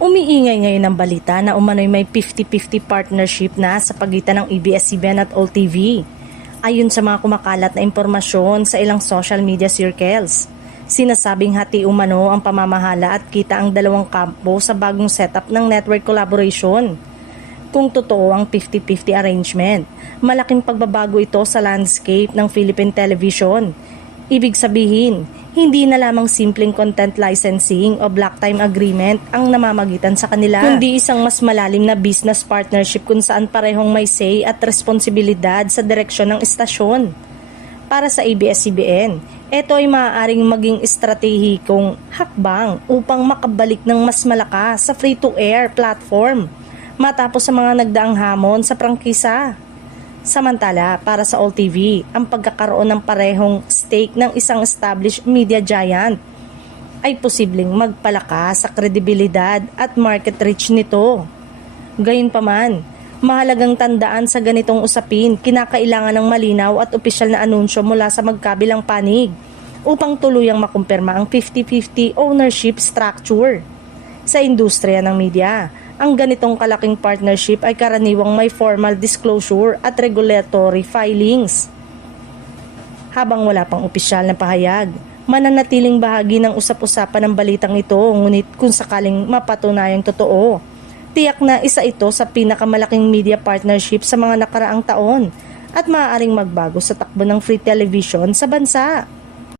Umiingay ngayon ang balita na umano'y may 50-50 partnership na sa pagitan ng ABS-CBN at ALL-TV. Ayon sa mga kumakalat na impormasyon sa ilang social media circles, sinasabing hati umano ang pamamahala at kita ang dalawang kampo sa bagong setup ng network collaboration. Kung totoo ang 50-50 arrangement, malaking pagbabago ito sa landscape ng Philippine television. Ibig sabihin, hindi na lamang simpleng content licensing o block time agreement ang namamagitan sa kanila, kundi isang mas malalim na business partnership kung saan parehong may say at responsibilidad sa direksyon ng istasyon. Para sa ABS-CBN, ito ay maaaring maging estratehikong hakbang upang makabalik ng mas malakas sa free-to-air platform matapos sa mga nagdaang hamon sa prangkisa. Samantala, para sa ALL-TV, ang pagkakaroon ng parehong stake ng isang established media giant ay posibleng magpalakas sa kredibilidad at market reach nito. Gayunpaman, mahalagang tandaan sa ganitong usapin, kinakailangan ng malinaw at opisyal na anunsyo mula sa magkabilang panig upang tuluyang makumpirma ang 50-50 ownership structure. Sa industriya ng media, ang ganitong kalaking partnership ay karaniwang may formal disclosure at regulatory filings. Habang wala pang opisyal na pahayag, mananatiling bahagi ng usap-usapan ng balitang ito, ngunit kung sakaling mapatunayang totoo, tiyak na isa ito sa pinakamalaking media partnership sa mga nakaraang taon at maaaring magbago sa takbo ng free television sa bansa.